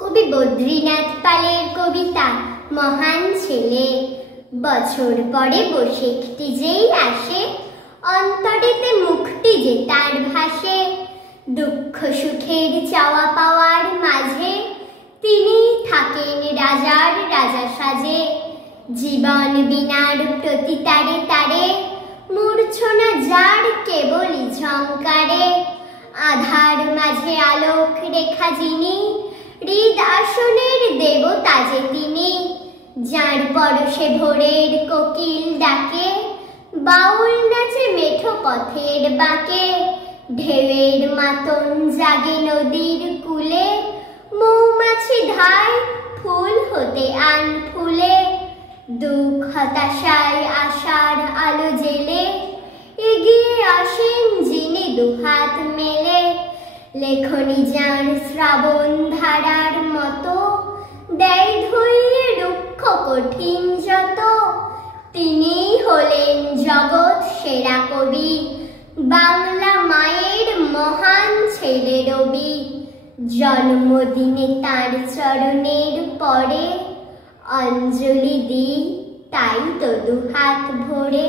কবি বদ্রীনাথ পালের কবিতা মহান ছেলে। বছর পরে বৈশাখটি যেই আসে, অন্তরেতে মুখটি যে তার ভাসে। দুঃখ সুখের চাওয়া পাওয়ার মাঝে তিনি থাকেন রাজার রাজা সাজে। জীবন বিনার প্রতি তারে তারে মূর্ছনা যার কেবলই ঝংকারে। আধার মাঝে আলোক রেখা যিনি, হৃদ আসনের দেবতা যে তিনি। যার পরশে ভোরের কোকিল ডাকে, বাউল নাচে মেঠো পথের বাঁকে। ঢেউয়ের মাতন জাগে নদীর কূলে, মৌমাছি ধায় ফুল হতে আন ফুলে। দুঃখ হতাশায় আশার আলো জেলে, এগিয়ে আসেন যিনি দুহাত মেলে। লেখনী যার শ্রাবণ ধারার মতো, দেয় ধৈর্যে রুক্ষ কঠিন যত। তিনি হলেন জগৎ সেরা কবি, বাংলা মায়ের মহান ছেলে রবি। জন্মদিনে তার চরণের পরে অঞ্জলি দিই তাই তো দুহাত ভরে।